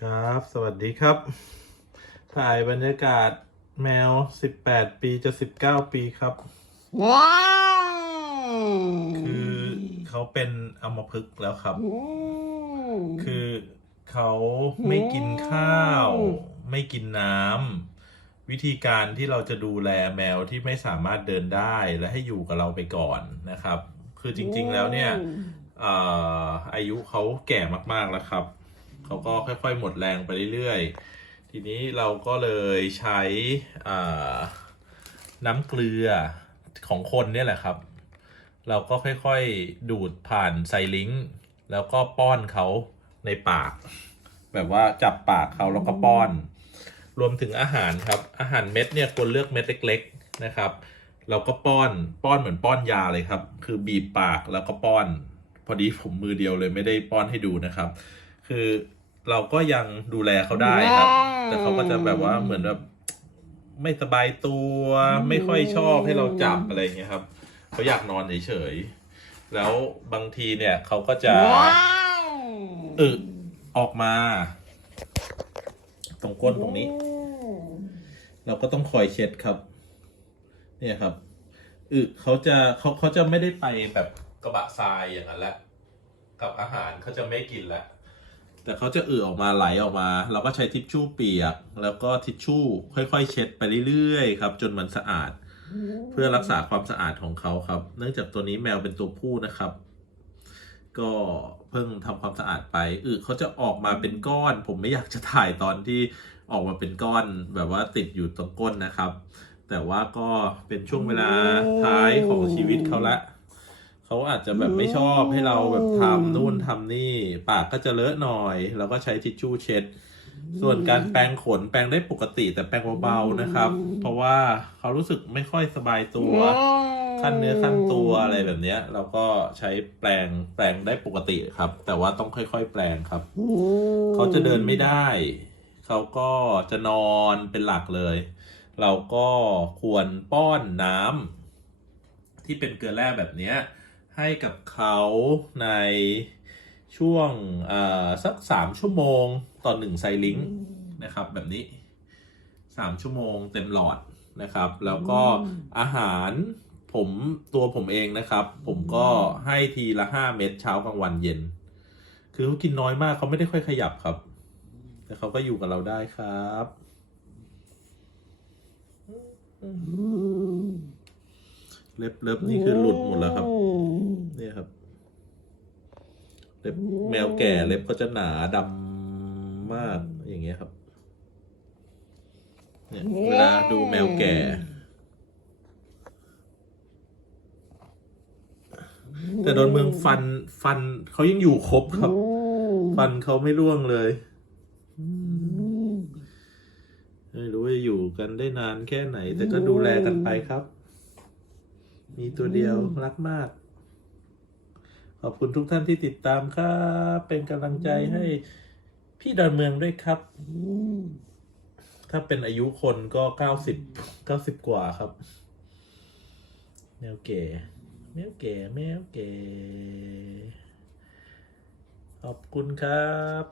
ครับ สวัสดีครับ ถ่ายบรรยากาศแมว 18 ปีจะ 19 ปีครับ ว้าว คือเขาเป็นอัมพฤกษ์แล้วครับมคือเขาไม่กินข้าวอืมไม่กินน้ำ วิธีการที่เราจะดูแลแมวที่ไม่สามารถเดินได้และให้อยู่กับเราไปก่อนนะครับ คือจริงๆแล้วเนี่ยเอ่ออายุเขาแก่มากๆแล้วครับ เขาก็ค่อยๆ หมดแรงไปเรื่อยๆ ทีนี้เราก็เลยใช้น้ำเกลือของคนเนี่ยแหละครับ เราก็ค่อยๆ ดูดผ่านไซลิงแล้วก็ป้อนเขาในปาก แบบว่าจับปากเขาแล้วก็ป้อน รวมถึงอาหารครับ อาหารเม็ดเนี่ยควรเลือกเม็ดเล็ก ๆนะครับ เราก็ป้อนป้อนเหมือนป้อนยาเลยครับ คือบีบปากแล้วก็ป้อน พอดีผมมือเดียวเลยไม่ได้ป้อนให้ดูนะครับ คือ เราก็ยังดูแลเขาได้ครับ แต่เขาก็จะแบบว่าเหมือนแบบไม่สบายตัวไม่ค่อยชอบให้เราจับอะไรอย่างเงี้ยครับเขาอยากนอนเฉยๆแล้วบางทีเนี่ยเขาก็จะว้าวอึออกมา ตรงก้นตรงนี้ เราก็ต้องคอยเช็ดครับ เนี่ยครับอึเขาจะเขาเขาจะไม่ได้ไปแบบกระบะทรายอย่างนั้นแหละกับอาหารเขาจะไม่กินแล้ว แต่เขาจะอึออกมาไหลออกมา เราก็ใช้ทิชชู่เปียก แล้วก็ทิชชู่ค่อยๆ เช็ดไปเรื่อยๆครับ จนมันสะอาด เพื่อรักษาความสะอาดของเขาครับ เนื่องจากตัวนี้แมวเป็นตัวผู้นะครับ ก็เพิ่งทำความสะอาดไปอึเขาจะออกมาเป็นก้อน ผมไม่อยากจะถ่ายตอนที่ออกมาเป็นก้อนแบบว่าติดอยู่ตรงก้นนะครับ แต่ว่าก็เป็นช่วงเวลาท้ายของชีวิตเขาละ เขาอาจจะแบบไม่ชอบให้เราแบบทำนู่นทำนี่ ปากก็จะเลอะหน่อยเราก็ใช้ทิชชู่เช็ด ส่วนการแปรงขนแปรงได้ปกติแต่แปรงเบาๆนะครับ เพราะว่าเขารู้สึกไม่ค่อยสบายตัว ขั้นเนื้อขั้นตัวอะไรแบบเนี้ยเราก็ใช้แปรงแปรงได้ปกติครับ แต่ว่าต้องค่อยๆ แปรงครับ เขาจะเดินไม่ได้ เขาก็จะนอนเป็นหลักเลย เราก็ควรป้อนน้ำที่เป็นเกลือแร่แบบเนี้ย ให้กับเขาในช่วงอ่าสักสามชั่วโมงต่อหนึ่งไซลิงก์นะครับแบบนี้สามชั่วโมงเต็มหลอดนะครับ แล้วก็อาหารผมตัวผมเองนะครับ ผมก็ให้ทีละห้าเม็ดเช้ากลางวันเย็น คือเขากินน้อยมากเขาไม่ได้ค่อยขยับครับ แต่เขาก็อยู่กับเราได้ครับเล็บเล็บนี่คือหลุดหมดแล้วครับ เนี่ยครับ เล็บแมวแก่เล็บก็จะหนาดำมากอย่างเงี้ยครับ เนี่ยเวลาดูแมวแก่ แต่โดนเมืองฟันฟันเขายังอยู่ครบครับ ฟันเขาไม่ร่วงเลยไม่รู้ว่าจะอยู่กันได้นานแค่ไหน แต่ก็ดูแลกันไปครับ มีตัวเดียวรักมาก ขอบคุณทุกท่านที่ติดตามครับ เป็นกำลังใจให้พี่ดอนเมืองด้วยครับ ถ้าเป็นอายุคนก็เก้าสิบเก้าสิบกว่าครับ แมวแก่แมวแก่แมวแก่ขอบคุณครับ